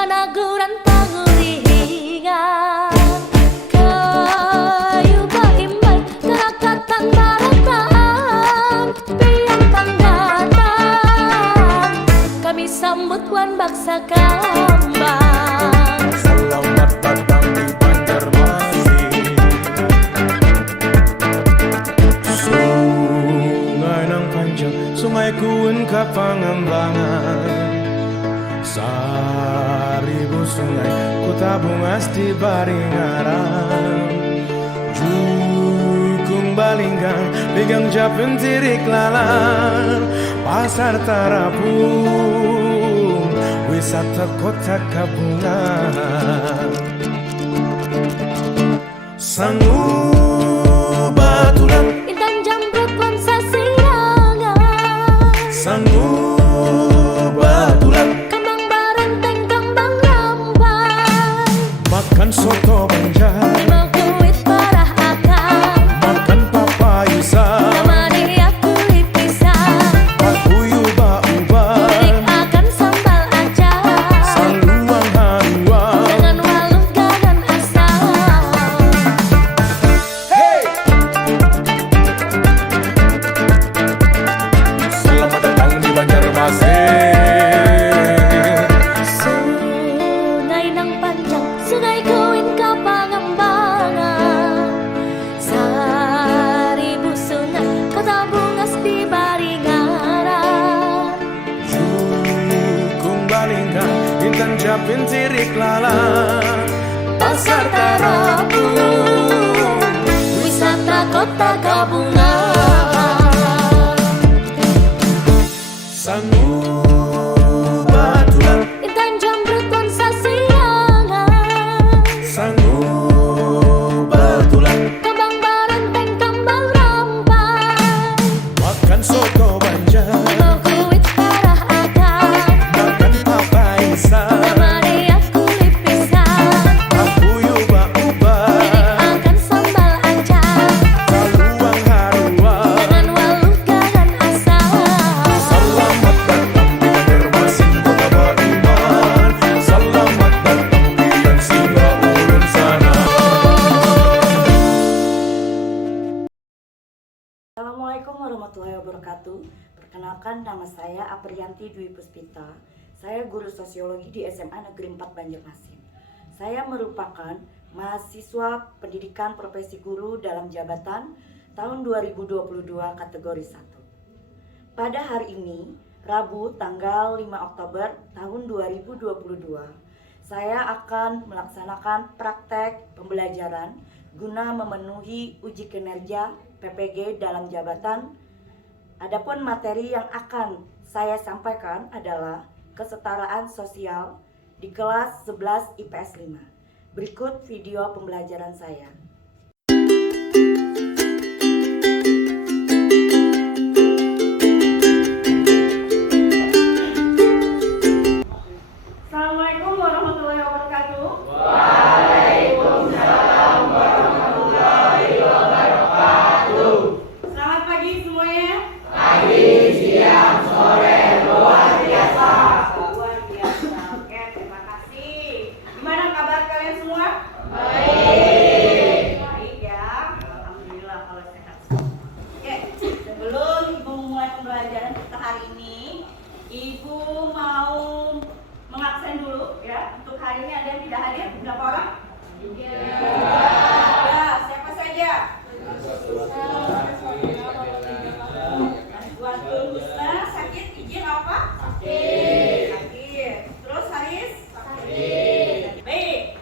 panaguran pangurihingan kayu baimbay karakatan barataan biang pangdatang kami sambut wan baksa kambang. Selamat datang di Banjarmasin. Sungai nang panjang, sungai kuun ka Pangembangan. Seribu sungai ku tabung asti baringaran. Jukung balinggang, pegang japen tirik lalan. Pasar Tarapung, wisata kota Kabungan. Sangu batulan, Intan jamrut wan sasirangan sangu batulan, kembang barenteng kembang rampai makan soto banjar, mau kuit parah akang makan papayusa, temani aku pisang pakuyu bauba, kulik akan sambal acar saluang haluang. dengan waluh ganan asam. Selamat datang di Banjarmasin. Sungai nang panjang, sungai kuin ka Pangembangan. Seribu sungai, kota bungas di Baringaran. Jukung balinggang, intan japin tirik lalan. Pasar Tarapung, wisata kota Kabungan. Sangu batulan, Intan jamrut wan sasirangan sangu batulan, kembang barenteng kembang rampai makan soto banjar, mau kuit parah akang makan papayusa, temani aku pisang pakuyu bauba, akan sambal acar saluang haluang. dengan waluh ganan asam. Selamat datang di Banjarmasin kota beriman. Selamat datang di yang singgah ulun sana. Assalamualaikum warahmatullahi wabarakatuh. Perkenalkan, nama saya Apriyanti Dwi Puspita. Saya guru sosiologi di SMA Negeri 4 Banjarmasin. Saya merupakan mahasiswa pendidikan profesi guru dalam jabatan tahun 2022 kategori 1. Pada hari ini, Rabu tanggal 5 Oktober tahun 2022, saya akan melaksanakan praktek pembelajaran guna memenuhi uji kinerja PPG dalam jabatan. Adapun materi yang akan saya sampaikan adalah kesetaraan sosial di kelas 11 IPS 5. Berikut video pembelajaran saya. Assalamualaikum warahmatullahi wabarakatuh. Selamat pagi semuanya. Luar biasa. Oke, terima kasih. Gimana kabar kalian semua? Baik ya. Alhamdulillah kalau sehat. Oke, sebelum Ibu memulai pembelajaran kita hari ini, Ibu mau mengabsen dulu ya. Untuk hari ini ada yang tidak hadir? Berapa orang? Ya, siapa saja? Tuan Gusna sakit, izin apa? Sakit. Terus Haris? Sakit. Baik.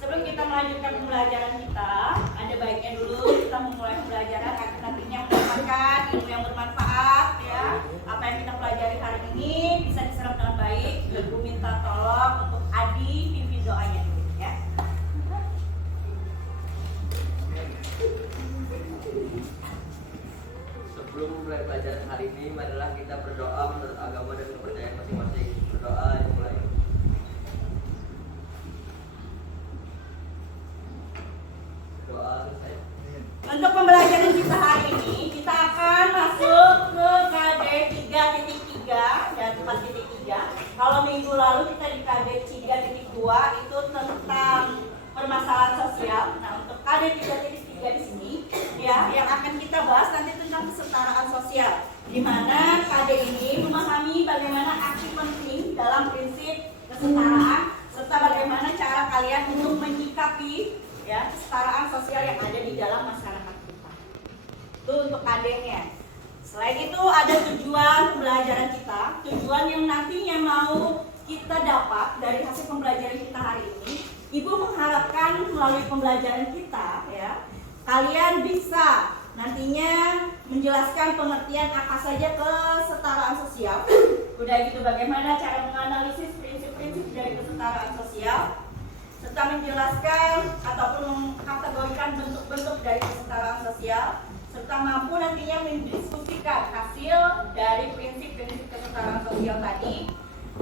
Sebelum kita melanjutkan pembelajaran kita, ada baiknya dulu kita memulai pembelajaran agar nantinya mendapatkan ilmu yang bermanfaat ya. Apa yang kita pelajari hari ini bisa diserap dengan baik. Ibu minta tolong untuk Adi pimpin doanya dulu ya. Sebelum mulai pelajaran hari ini, marilah kita berdoa menurut agama dan kepercayaan masing-masing. Berdoa dimulai. Doa selesai. Untuk pembelajaran kita hari ini, kita akan masuk ke KD 3.3 dan 4.3. Kalau minggu lalu kita di KD 3.1 yang mau kita dapat dari hasil pembelajaran kita hari ini, Ibu mengharapkan melalui pembelajaran kita ya, kalian bisa nantinya menjelaskan pengertian apa saja kesetaraan sosial. Udah gitu bagaimana cara menganalisis prinsip-prinsip dari kesetaraan sosial, serta menjelaskan ataupun mengkategorikan bentuk-bentuk dari kesetaraan sosial, serta mampu nantinya mendiskusikan hasil dari prinsip-prinsip kesetaraan sosial tadi,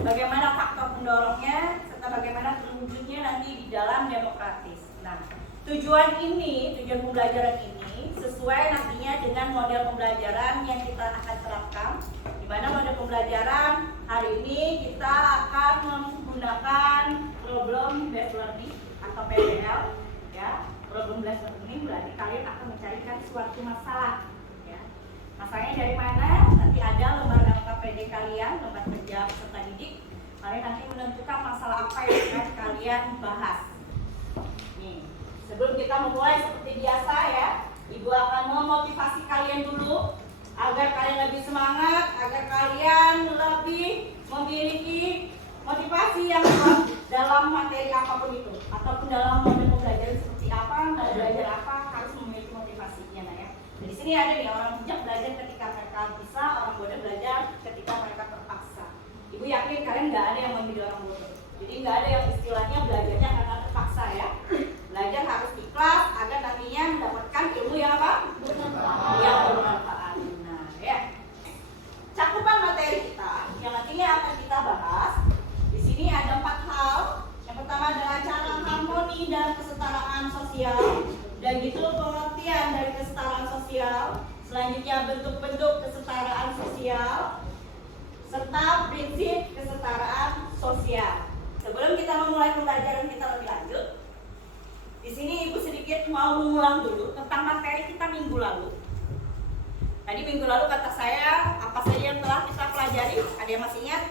bagaimana faktor pendorongnya, serta bagaimana terwujudnya nanti di dalam demokratis. Nah, tujuan pembelajaran ini sesuai nantinya dengan model pembelajaran yang kita akan terapkan, di mana model pembelajaran hari ini kita akan menggunakan problem based learning atau PBL ya. Problem based learning berarti kalian akan mencarikan suatu masalah ya. Masalahnya dari mana? Nanti ada lembar KPD kalian, lembar kerja peserta didik. Kalian nanti menentukan masalah apa yang akan kalian bahas. Nih, sebelum kita memulai seperti biasa ya, Ibu akan memotivasi kalian dulu agar kalian lebih semangat, agar kalian lebih memiliki motivasi yang kuat dalam materi apapun itu, ataupun dalam model pembelajaran seperti apa, mau belajar apa, harus memiliki motivasinya. Nah ya, di sini ada nih orang bijak belajar ketika mereka bisa, orang bodoh belajar ketika mereka terpaksa. Ibu yakin kalian nggak ada yang mau jadi orang bodoh. Jadi nggak ada yang istilahnya belajarnya karena terpaksa ya. Belajar harus ikhlas agar nantinya mendapatkan ilmu yang apa? Yang bermanfaat. Nah ya, cakupan materi kita yang nantinya akan kita bahas. Di sini ada 4 hal. Yang pertama adalah cara harmoni dan kesetaraan sosial, dan gitu pengertian dari kesetaraan sosial. Selanjutnya bentuk-bentuk kesetaraan sosial, serta prinsip kesetaraan sosial. Sebelum kita memulai pembelajaran kita lebih lanjut, di sini Ibu sedikit mau mengulang dulu tentang materi kita minggu lalu. Tadi minggu lalu kata saya apa saja yang telah kita pelajari? Ada yang masih ingat?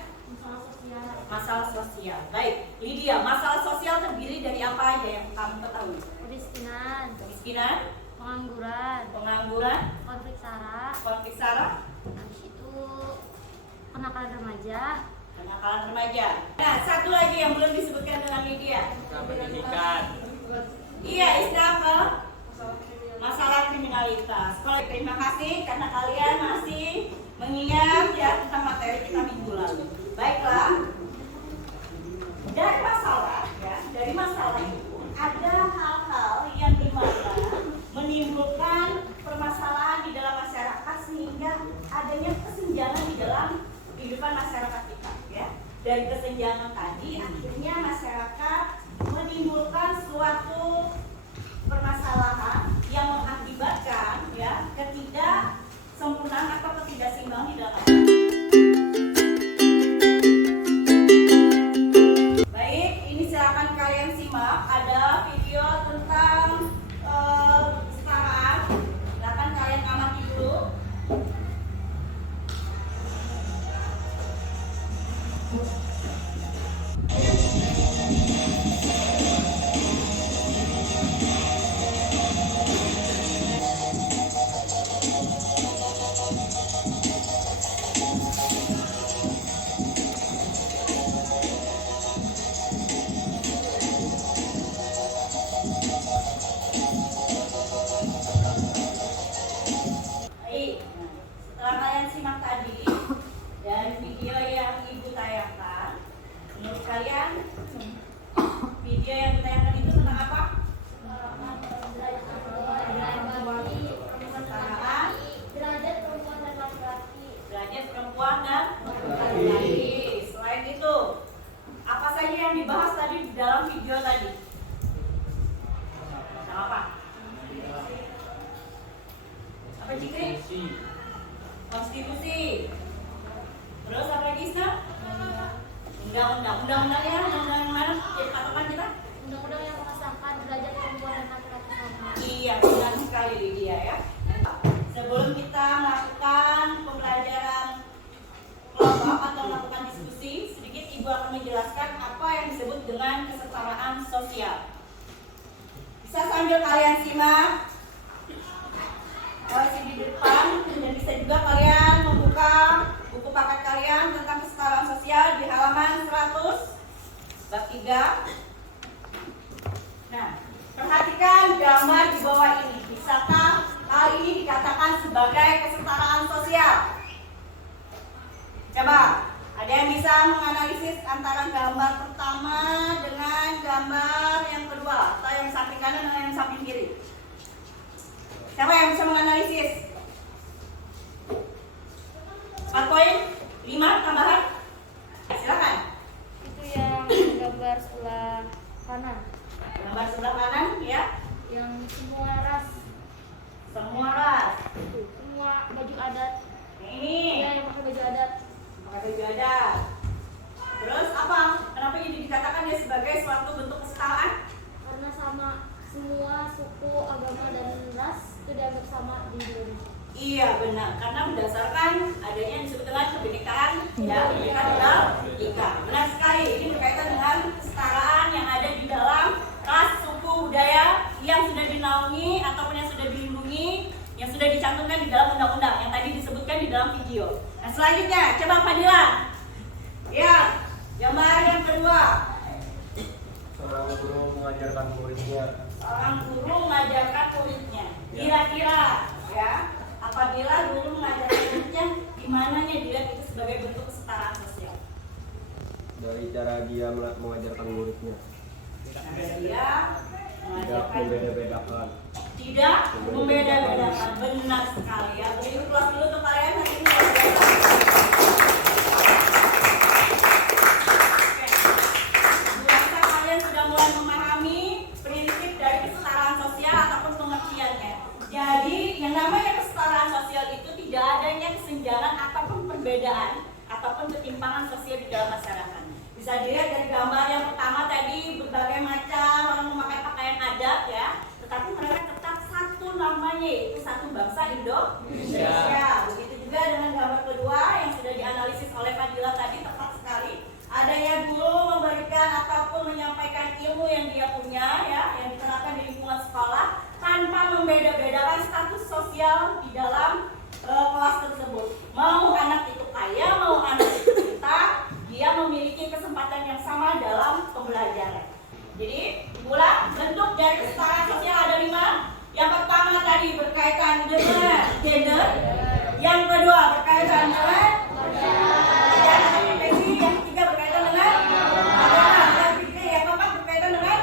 Masalah sosial. Baik, Lydia, masalah sosial terdiri dari apa aja yang kamu ketahui? Kemiskinan, pengangguran, konflik sara, Habis itu kenakalan remaja. Nah, satu lagi yang belum disebutkan dengan Lydia. Iya, istilah apa? Masalah kriminalitas. Kalau terima kasih karena kalian masih mengingat ya tentang materi kita minggu lalu. Baiklah. Dari masalah itu ada hal-hal yang dimana menimbulkan permasalahan di dalam masyarakat sehingga adanya kesenjangan di dalam kehidupan masyarakat kita ya. Dari kesenjangan tadi akhirnya masyarakat menimbulkan suatu permasalahan yang mengakibatkan ya ketidaksempurnaan atau ketidakseimbangan di dalam masyarakat. Baik, ini silakan kalian simak, ada video tentang kesetaraan. Silakan kalian amati dulu. Baik, setelah kalian simak tadi dan video yang Ibu tayangkan, menurut kalian video yang ditayangkan itu tentang apa? Kesetaraan, derajat perempuan dan laki-laki. Selain itu, apa saja yang dibahas tadi di dalam video tadi? Tentang apa? Apa Cikri? Konstitusi. Terus apa lagi Isna? Undang-undang ya, undang-undang yang mana? Jadi patokan kita? Undang-undang yang mengesahkan derajat perempuan dan laki-laki sama. Iya, benar sekali Lydia ya. Sebelum kita melakukan pembelajaran kelompok atau melakukan diskusi, sedikit Ibu akan menjelaskan apa yang disebut dengan kesetaraan sosial. Bisa sambil kalian simak di depan, dan bisa juga kalian membuka buku paket kalian tentang kesetaraan sosial di halaman 100 bab 3. Nah, perhatikan gambar di bawah ini. Bisakah hal ini dikatakan sebagai kesetaraan sosial? Coba, ada yang bisa menganalisis antara gambar pertama dengan gambar yang kedua, atau yang samping kanan dengan yang samping kiri? Siapa yang bisa menganalisis? 4 poin, 5 tambahan. Silakan. Itu yang gambar sebelah kanan, Gambar sebelah kanan ya. yang semua ras, Semua ras. semua baju adat. Ini Ya, yang pakai baju adat. pakai baju adat. Terus apa? Kenapa ini dikatakan dia sebagai suatu bentuk kesetaraan? Karena sama semua suku, agama dan ras itu dianggap sama di Indonesia. Iya benar, karena berdasarkan adanya yang disebut dengan kebinekaan ya, kebinekaan tunggal ika. Benar sekali, ini berkaitan dengan kesetaraan yang ada di dalam ras, suku, budaya yang sudah dinaungi ataupun yang sudah dilindungi, yang sudah dicantumkan di dalam undang-undang yang tadi disebutkan di dalam video. Nah selanjutnya, coba Fadila. Ya, gambar yang kedua. Seorang guru mengajarkan muridnya. Seorang guru mengajarkan muridnya. Kira-kira ya, apabila guru mengajarkan muridnya, di mananya dilihat itu sebagai bentuk kesetaraan sosial? Dari cara dia mengajarkan muridnya. Dia Tidak mengajarkan membeda-bedakan. tidak membeda-bedakan. Benar sekali ya. Beri kelas dulu untuk kalian hari ini. Luar biasa. Oke. Merasa kalian sudah mulai memahami prinsip dari kesetaraan sosial ataupun pengertiannya. Jadi yang namanya kesetaraan sosial itu tidak adanya kesenjangan ataupun perbedaan ataupun ketimpangan sosial di dalam masyarakat. Bisa dilihat dari gambar yang pertama tadi, berbagai macam orang memakai pakaian adat ya, tetapi mereka tetap satu namanya, yaitu satu bangsa Indonesia. Begitu juga dengan gambar kedua yang sudah dianalisis oleh Fadila tadi, tepat sekali. Adanya guru memberikan ataupun menyampaikan ilmu yang dia punya ya, yang diterapkan di lingkungan sekolah tanpa membeda-bedakan status sosial di dalam kelas tersebut. Mau anak itu kaya, mau anak itu pintar, dia memiliki kesempatan yang sama dalam pembelajaran. Jadi, ulang, bentuk dari kesetaraan sosial ada 5. Yang pertama tadi berkaitan dengan gender, yang kedua berkaitan dengan kompetensi, yang ketiga berkaitan dengan agama, yang ketiga yang keempat berkaitan dengan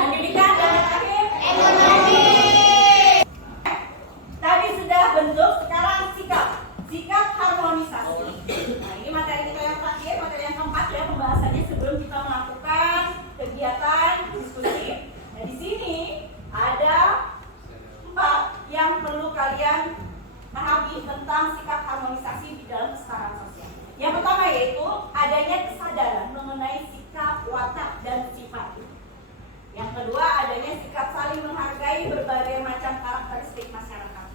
pendidikan, dan yang terakhir ekonomi. Tadi sudah bentuk, sekarang sikap harmonisasi. Nah, ini materi kita yang terakhir, materi yang keempat ya, pembahasannya sebelum kita melakukan kegiatan diskusi. Nah, di sini ada 4 yang perlu kalian pahami tentang sikap harmonisasi di dalam kesetaraan sosial. Yang pertama yaitu adanya kesadaran mengenai sikap, watak, dan sifat. Yang kedua adanya sikap saling menghargai berbagai macam karakteristik masyarakat.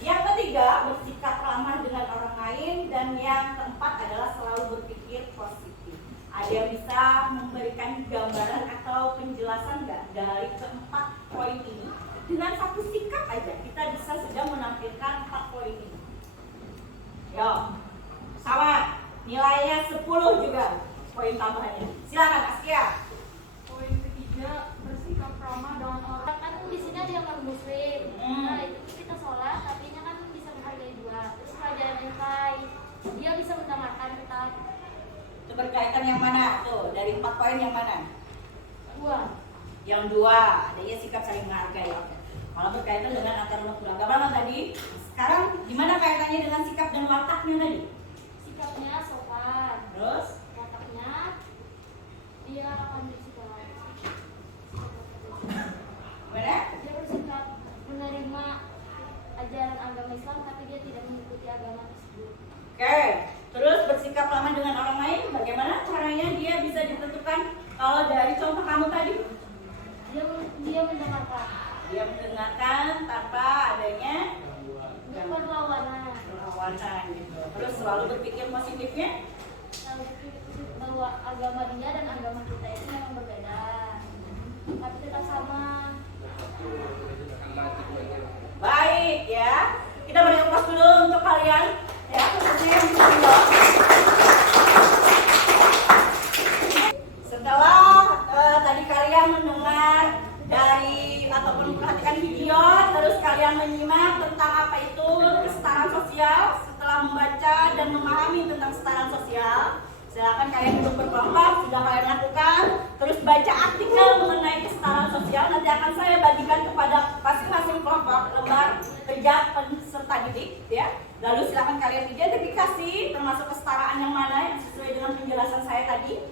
Yang ketiga, bersikap ramah dengan orang lain. Dan yang keempat adalah selalu berpikir positif. Ada yang bisa memberikan gambaran atau penjelasan nggak dari keempat poin ini? Dengan satu sikap aja kita bisa sudah menampilkan 4 poin ini. Yo, sama nilainya 10 juga poin tambahannya. Silakan Askia. Poin ketiga, bersikap ramah dengan orang. Kan di sini ada yang non muslim. Nah, itu kita sholat, tapi kan bisa menghargai dua. Terus pelajaran yang baik, dia bisa mendengarkan tetap. Itu berkaitan yang mana? Tuh, dari 4 poin yang mana? Dua. Yang 2, adanya sikap saling menghargai. Kalau berkaitan dengan antar umat beragama tadi, sekarang gimana kaitannya dengan sikap dan wataknya tadi? Sikapnya sopan. Terus? Wataknya dia akan bersikap. Gimana? Dia bersikap menerima ajaran agama Islam, tapi dia tidak mengikuti agama tersebut. Oke, terus bersikap ramah dengan orang lain, bagaimana caranya dia bisa ditentukan? Kalau dari contoh kamu tadi, Dia mendengarkan. dia mendengarkan tanpa adanya Berlawanan. perlawanan gitu. Terus selalu berpikir positifnya. Lalu bahwa agama dia dan agama kita itu memang berbeda, tapi tetap sama. Baik ya, kita beri aplaus dulu untuk kalian ya, khususnya yang kalian duduk berkelompok, sudah kalian lakukan. Terus baca artikel mengenai kesetaraan sosial. Nanti akan saya bagikan kepada masing-masing kelompok lembar kerja peserta didik, ya. Lalu silakan kalian identifikasi termasuk kesetaraan yang mana yang sesuai dengan penjelasan saya tadi.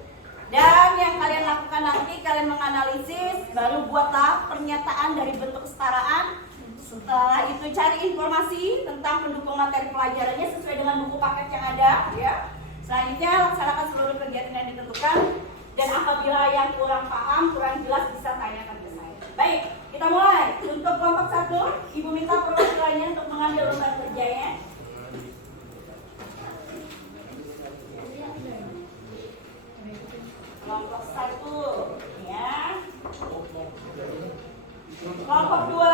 Dan yang kalian lakukan nanti, kalian menganalisis, baru buatlah pernyataan dari bentuk kesetaraan. Setelah itu cari informasi tentang pendukung materi pelajarannya sesuai dengan buku paket yang ada, ya. Selanjutnya laksanakan seluruh kegiatan yang ditentukan. Dan apabila yang kurang paham, kurang jelas, bisa tanyakan ke saya. Baik, kita mulai. Untuk kelompok 1, Ibu minta perwakilannya untuk mengambil lembar kerjanya. Kelompok 1, ya. Kelompok 2.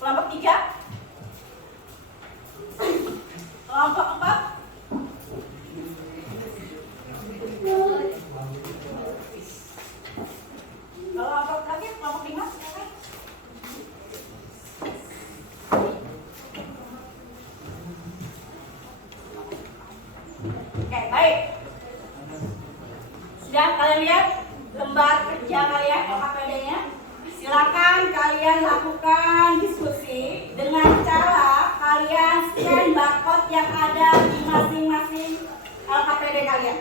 Kelompok 3. Kelompok 4. Kelompok terakhir, kelompok 5. Oke, baik. Sudah kalian lihat lembar kerja kalian, LKPD-nya? Silakan kalian lakukan diskusi dengan cara kalian scan barcode yang ada di masing-masing LKPD kalian.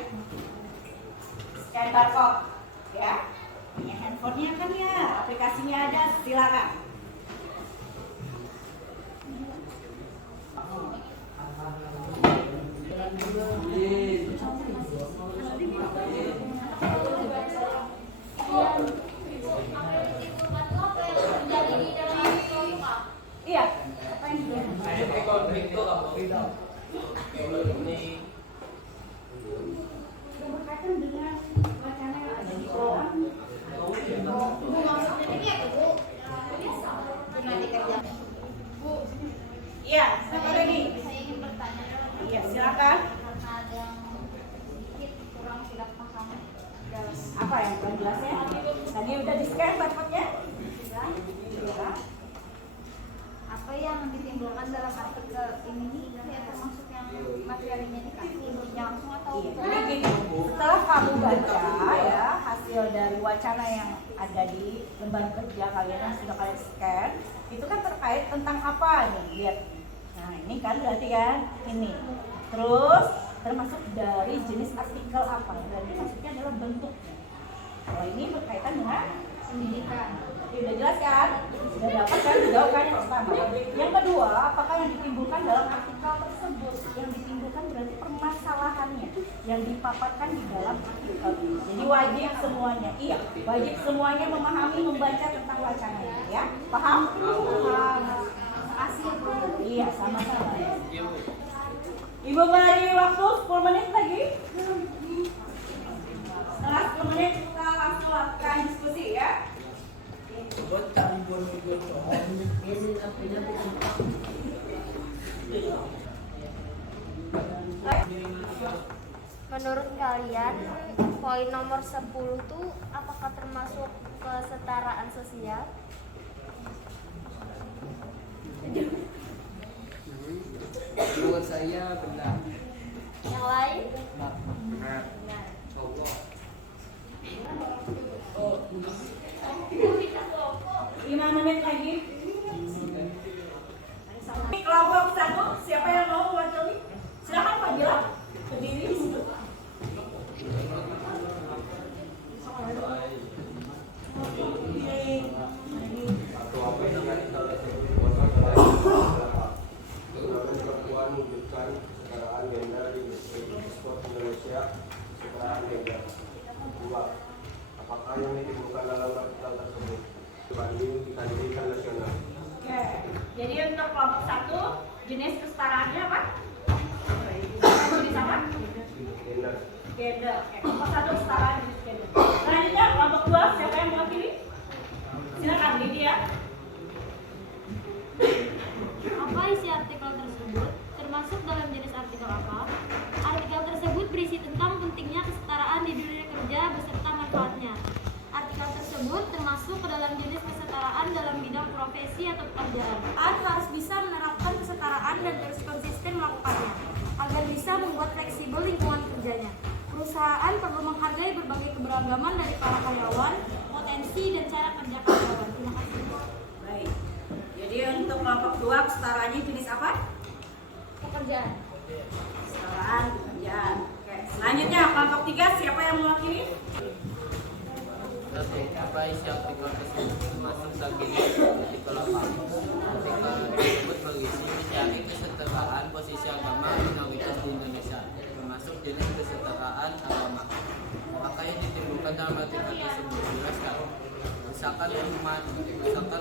Scan barcode, ya. Punya handphonenya kan ya, aplikasinya ada, silakan. Iya, apa yang berkaitan dengan wacana yang ada di program. Iya, siapa lagi? Saya ingin bertanya. Iya, silakan. Karena ada yang sedikit kurang tidak paham dalam Apa yang kurang jelasnya? Tadi udah di scan barcode-nya? Iya. apa yang ditimbulkan dalam artikel ini ya termasuk yang materialnya dikasih langsung atau Iya, jadi gini, setelah kamu baca ya hasil dari wacana yang ada di lembar kerja kalian yang sudah kalian scan, itu kan terkait tentang apa nih, lihat. Nah ini kan berarti kan ini. Terus termasuk dari jenis artikel apa? Berarti maksudnya adalah bentuknya. Kalau ini berkaitan dengan pendidikan. Sudah jelas kan? Sudah dapat kan jawaban yang pertama. Yang kedua, apakah yang ditimbulkan dalam artikel tersebut? Yang ditimbulkan berarti permasalahannya yang dipaparkan di dalam artikel ini. Jadi wajib semuanya, iya, wajib semuanya memahami, membaca tentang wacananya, ya. Paham? Paham. kasih Iya, sama-sama. Ibu beri waktu 10 menit lagi. Setelah 10 menit kita langsung lakukan diskusi ya. Menurut kalian, poin nomor 10 itu apakah termasuk kesetaraan sosial? Menurut saya benar. Yang lain? Benar. 5 menit lagi. Kelompok 1, siapa yang mau mewakili? Silakan Pak Gila, berdiri di situ. Mewujudkan kesetaraan gender di sport Indonesia, kesetaraan gender. 2. Apakah yang ditimbulkan dalam artikel tersebut dibanding pendidikan nasional? Oke, jadi untuk kelompok 1, jenis kesetaraannya apa? Jenis apa? Gender. Gender. Oke, kelompok 1 kesetaraan jenis gender. Selanjutnya kelompok 2, siapa yang mewakili? Silakan Lydia. Apa isi artikel tersebut? Termasuk dalam jenis artikel apa? Artikel tersebut berisi tentang pentingnya kesetaraan di dunia kerja beserta manfaatnya. Artikel tersebut termasuk ke dalam jenis kesetaraan dalam bidang profesi atau pekerjaan. Harus bisa menerapkan kesetaraan semangat dan terus konsisten melakukannya agar bisa membuat fleksibel lingkungan kerjanya. Perusahaan perlu menghargai berbagai keberagaman dari para karyawan, potensi dan cara kerja karyawan. Terima kasih. Baik. Jadi untuk kelompok 2 kesetaraannya jenis apa? Pekerjaan. Kesetaraan pekerjaan. Oke. Selanjutnya kelompok 3 siapa yang mewakili? Apa isi artikel tersebut masuk sagini artikel 8. Artikel tersebut berisi mencari kesetaraan posisi agama minoritas di Indonesia, termasuk jenis kesetaraan agama. Maka yang ditimbulkan dalam artikel tersebut jelaskan misalkan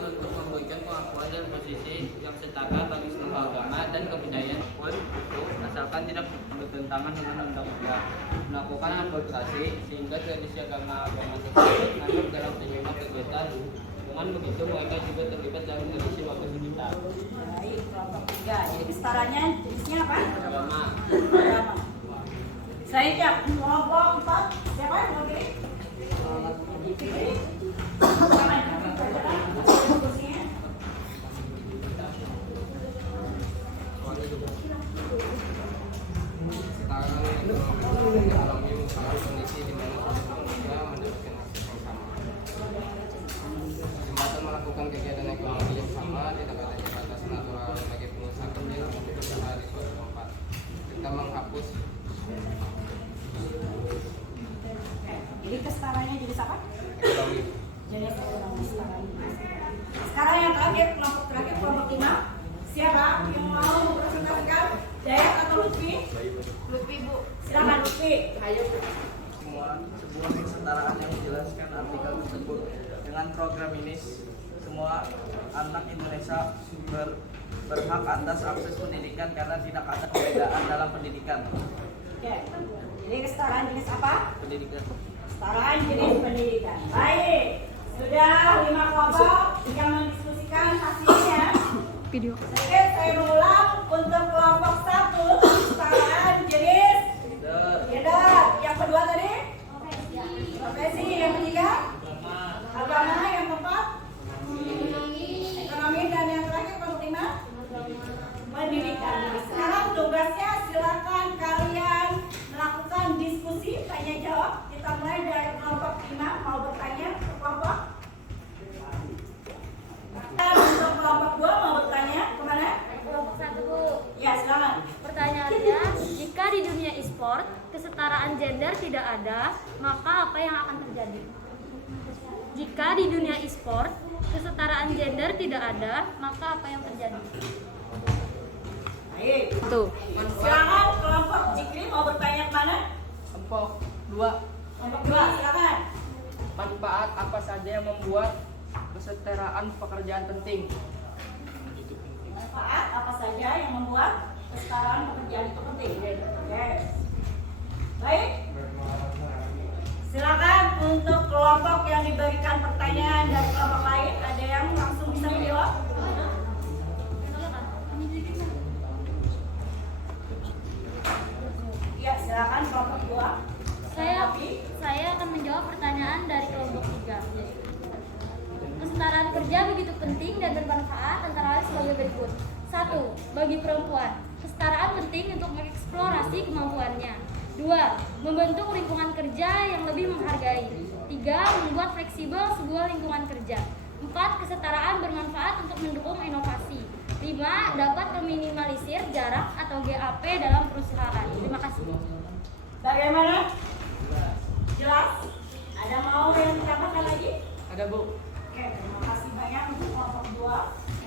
untuk memberikan pengakuan dan posisi yang setara bagi seluruh agama dan kepercayaan pun itu asalkan tidak bertentangan dengan undang-undang, melakukan arbitrasi sehingga tradisi agama tersebut masuk dalam sejumlah kegiatan. Dengan begitu mereka juga terlibat dalam tradisi waktu kita. Baik, kelompok 3. Jadi kesetaraannya jenisnya apa? Agama. Agama. Selanjutnya kelompok 4 siapa yang mewakili? Fikri. Kondisi di mana manusia mendapatkan akses yang sama, kesempatan melakukan kegiatan ekonomi yang sama, tidak adanya batas natural bagi pengusaha kecil untuk berusaha di suatu tempat. Kita menghapus. Jadi kesetaraannya jenis apa? Ekonomi. Jenis ekonomi setara. Sekarang yang terakhir, kelompok terakhir, kelompok 5. Siapa yang mau mempresentasikan? Dayat atau Lutfi? Lutfi, Bu. Silakan Lutfi. Ayo. Sebuah kesetaraan yang menjelaskan artikel tersebut. Dengan program ini, semua anak Indonesia berhak atas akses pendidikan karena tidak ada perbedaan dalam pendidikan. Oke. Jadi kesetaraan jenis apa? Pendidikan. Kesetaraan jenis pendidikan. Baik. Sudah 5 kelompok yang mendiskusikan hasilnya. Video. Oke, saya mengulang untuk kelompok 1 kesetaraan jenis gender. Yang kedua tadi profesi, yang ketiga agama, yang keempat ekonomi, dan yang terakhir kelompok 5 pendidikan. Sekarang tugasnya silakan kalian melakukan diskusi tanya jawab. Kita mulai dari kelompok 5 mau bertanya ke kelompok. Dan untuk kelompok 2 mau bertanya kemana? Kelompok 1, Bu. Ya, silakan. Pertanyaannya, jika di dunia e-sport kesetaraan gender tidak ada, maka apa yang akan terjadi? Jika di dunia e-sport kesetaraan gender tidak ada, maka apa yang terjadi? Baik. Tuh. Silakan kelompok Jikri mau bertanya kemana? Kelompok 2. Kelompok 2, silakan. Manfaat apa saja yang membuat kesetaraan pekerjaan penting? Manfaat apa saja yang membuat kesetaraan pekerjaan itu penting? Oke. Baik. Silakan untuk kelompok yang diberikan pertanyaan dari kelompok lain, ada yang langsung bisa menjawab? Iya, silakan kelompok 2. Saya akan menjawab pertanyaan dari kelompok 3. Kesetaraan kerja begitu penting dan bermanfaat antara lain sebagai berikut. 1. Bagi perempuan, kesetaraan penting untuk mengeksplorasi kemampuannya. 2. Membentuk lingkungan kerja yang lebih menghargai. 3. Membuat fleksibel sebuah lingkungan kerja. 4. Kesetaraan bermanfaat untuk mendukung inovasi. 5. Dapat meminimalisir jarak atau GAP dalam perusahaan. Terima kasih. Bagaimana? Jelas? Ada mau yang ditambahkan lagi? Ada, Bu. Oke, terima kasih banyak untuk kelompok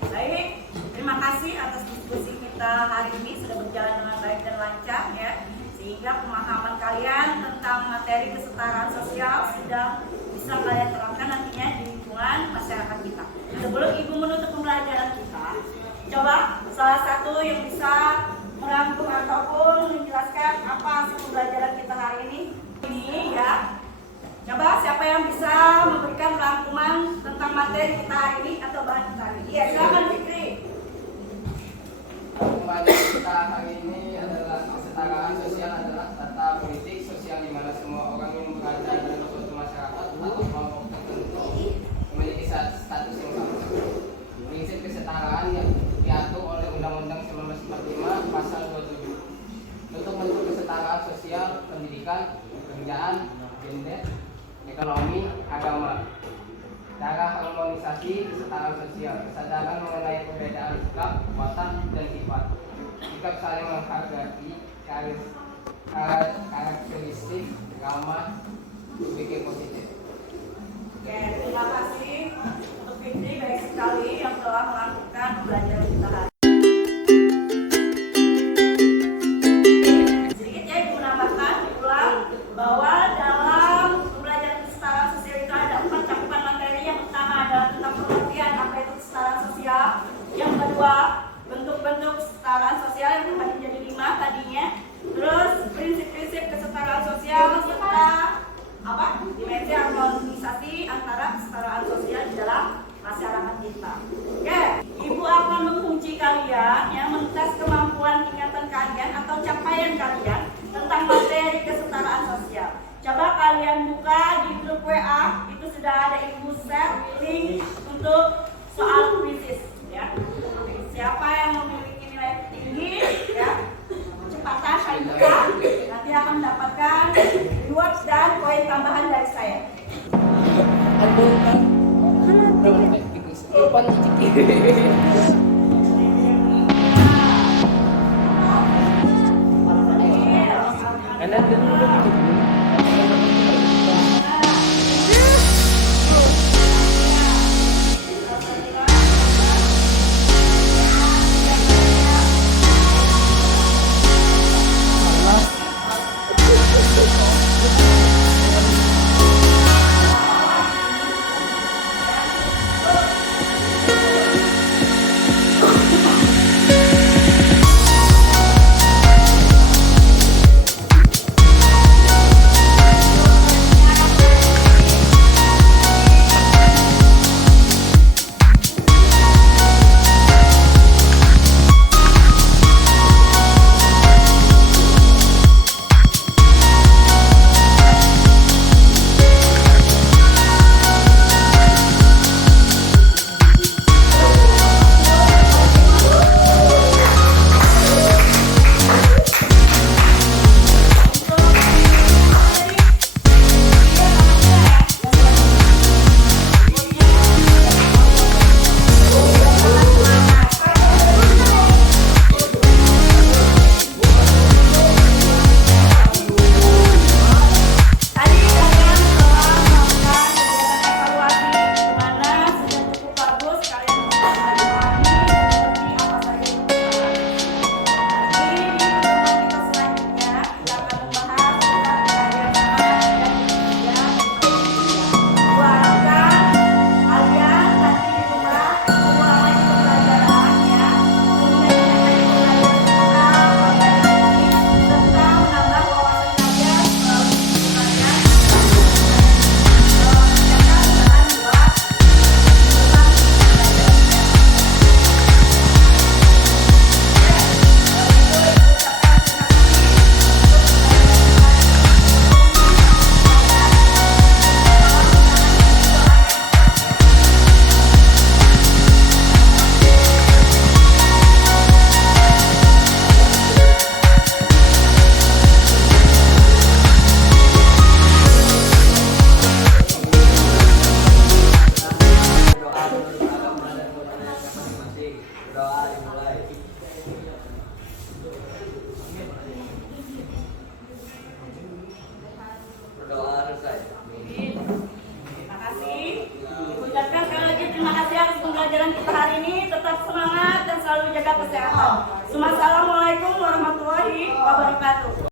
2. Baik, terima kasih atas diskusi kita hari ini sudah berjalan dengan baik dan lancar ya. Sehingga pemahaman kalian tentang materi kesetaraan sosial sudah bisa kalian terapkan nantinya di lingkungan masyarakat kita. Sebelum Ibu menutup pembelajaran kita, coba salah satu yang bisa merangkum ataupun menjelaskan apa hasil pembelajaran kita hari ini ya. Coba siapa yang bisa memberikan rangkuman tentang materi kita hari ini atau bahan kita hari ini? Ya, silakan Fikri. Pembahasan kita hari ini adalah kesetaraan sosial adalah tata politik sosial di mana semua orang yang berada dalam suatu masyarakat atau kelompok tertentu memiliki status yang sama. Prinsip kesetaraan yang diatur oleh Undang-Undang 1945 45 pasal 27 untuk bentuk kesetaraan sosial, pendidikan, pekerjaan, gender, ekonomi, agama, cara harmonisasi kesetaraan sosial, kesadaran mengenai perbedaan sikap, watak, dan sifat, sikap saling menghargai, karakteristik, ramah, berpikir positif. Oke, terima kasih untuk Fitri, baik sekali yang telah melakukan pembelajaran kita hari. Sedikit ya Ibu menambahkan, ulang bahwa dalam pembelajaran kesetaraan sosial itu ada 4 cakupan materi. Yang pertama adalah tentang pengertian apa itu kesetaraan sosial. Yang kedua, bentuk-bentuk kesetaraan sosial yang tadi jadi 5 tadinya. Terus prinsip-prinsip kesetaraan sosial serta dimensi harmonisasi antara kesetaraan sosial di dalam masyarakat kita. Oke, Ibu akan menguji kalian yang mengetes kemampuan ingatan kalian atau capaian kalian tentang materi kesetaraan sosial. Coba kalian buka di grup WA, itu sudah ada Ibu share link untuk soal kuisis ya. Siapa yang memiliki nilai tinggi ya, kecepatan kalian buka, nanti akan mendapatkan rewards dan poin tambahan dari saya. pembelajaran kita hari ini. Tetap semangat dan selalu jaga kesehatan. Assalamualaikum warahmatullahi wabarakatuh.